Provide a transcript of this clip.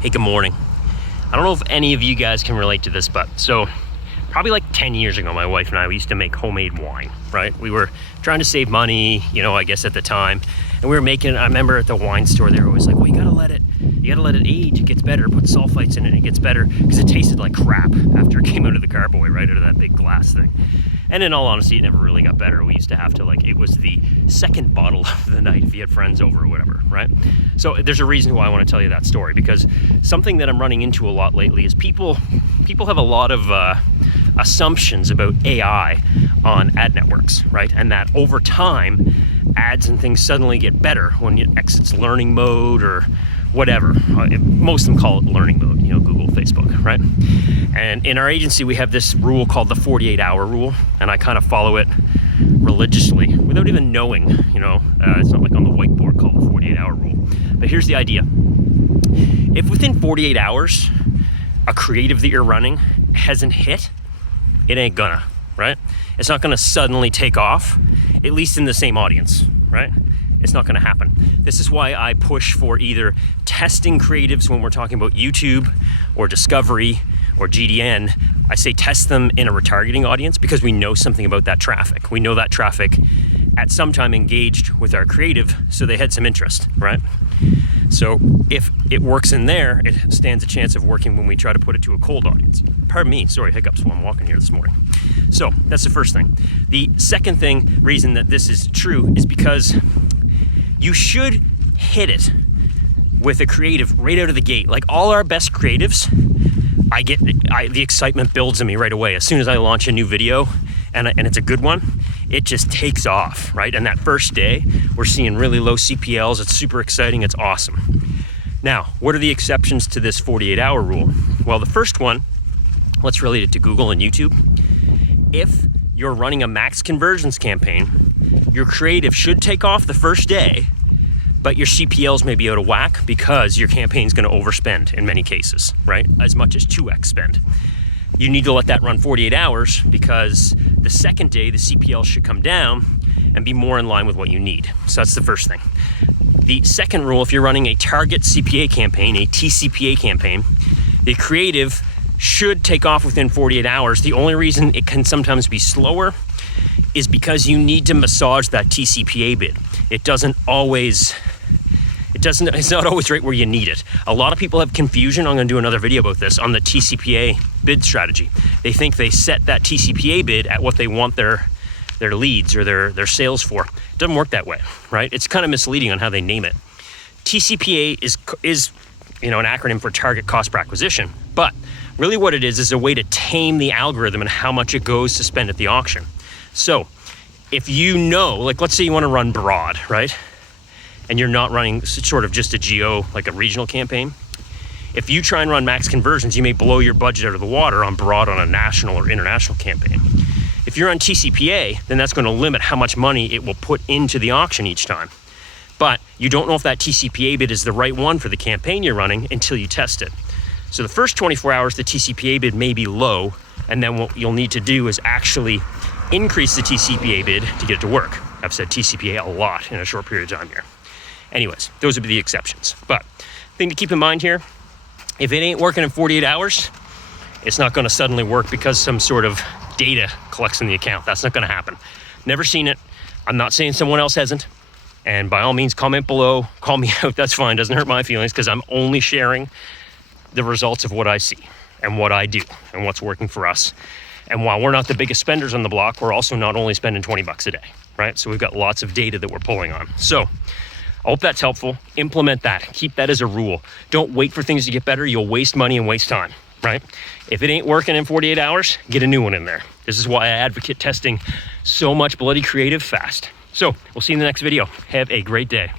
Hey, good morning. I don't know if any of you guys can relate to this, but so probably like 10 years ago, my wife and I, we used to make homemade wine, right? We were trying to save money, I guess at the time. And we were making, I remember at the wine store, they were always like, well, you gotta let it age, it gets better, put sulfites in it, it gets better, because it tasted like crap after it came out of the carboy, right, out of that big glass thing. And in all honesty, it never really got better. We used to have to, it was the second bottle of the night if you had friends over or whatever, right? So there's a reason why I want to tell you that story, because something that I'm running into a lot lately is people have a lot of assumptions about AI on ad networks, right? And that over time, ads and things suddenly get better when it exits learning mode or whatever. Most of them call it learning mode, Google, Facebook, right? And in our agency, we have this rule called the 48-hour rule, and I kind of follow it religiously without even knowing, it's not like on the whiteboard called the 48-hour rule. But here's the idea. If within 48 hours, a creative that you're running hasn't hit, it ain't gonna, right? It's not gonna suddenly take off, at least in the same audience, right? It's not gonna happen. This is why I push for either testing creatives when we're talking about YouTube or discovery or GDN. I say test them in a retargeting audience because we know something about that traffic. We know that traffic at some time engaged with our creative, so they had some interest, right? So if it works in there, it stands a chance of working when we try to put it to a cold audience. Pardon me, sorry, hiccups while I'm walking here this morning. So that's the first thing. The second reason that this is true is because you should hit it with a creative right out of the gate. Like all our best creatives, the excitement builds in me right away. As soon as I launch a new video and it's a good one, it just takes off, right? And that first day, we're seeing really low CPLs. It's super exciting. It's awesome. Now, what are the exceptions to this 48-hour rule? Well, the first one, let's relate it to Google and YouTube. If you're running a max conversions campaign, your creative should take off the first day, but your CPLs may be out of whack because your campaign's going to overspend in many cases, right? As much as 2x spend. You need to let that run 48 hours because the second day, the CPL should come down and be more in line with what you need. So that's the first thing. The second rule, if you're running a target CPA campaign, a TCPA campaign, the creative should take off within 48 hours. The only reason it can sometimes be slower is because you need to massage that TCPA bid. It's not always right where you need it. A lot of people have confusion, I'm gonna do another video about this, on the TCPA bid strategy. They think they set that TCPA bid at what they want their leads or their sales for. It doesn't work that way, right? It's kind of misleading on how they name it. TCPA is an acronym for target cost per acquisition, but really what it is a way to tame the algorithm and how much it goes to spend at the auction. So if let's say you want to run broad, right? And you're not running sort of just a geo, like a regional campaign. If you try and run max conversions, you may blow your budget out of the water on broad on a national or international campaign. If you're on TCPA, then that's going to limit how much money it will put into the auction each time. But you don't know if that TCPA bid is the right one for the campaign you're running until you test it. So the first 24 hours, the TCPA bid may be low, and then what you'll need to do is actually increase the TCPA bid to get it to work. I've said TCPA a lot in a short period of time here. Anyways, those would be the exceptions. But thing to keep in mind here, if it ain't working in 48 hours, it's not gonna suddenly work because some sort of data collects in the account. That's not gonna happen. Never seen it. I'm not saying someone else hasn't. And by all means, comment below, call me out, that's fine. Doesn't hurt my feelings because I'm only sharing the results of what I see and what I do and what's working for us. And while we're not the biggest spenders on the block, we're also not only spending 20 bucks a day, right? So we've got lots of data that we're pulling on. So I hope that's helpful. Implement that. Keep that as a rule. Don't wait for things to get better. You'll waste money and waste time, right? If it ain't working in 48 hours, get a new one in there. This is why I advocate testing so much bloody creative fast. So we'll see you in the next video. Have a great day.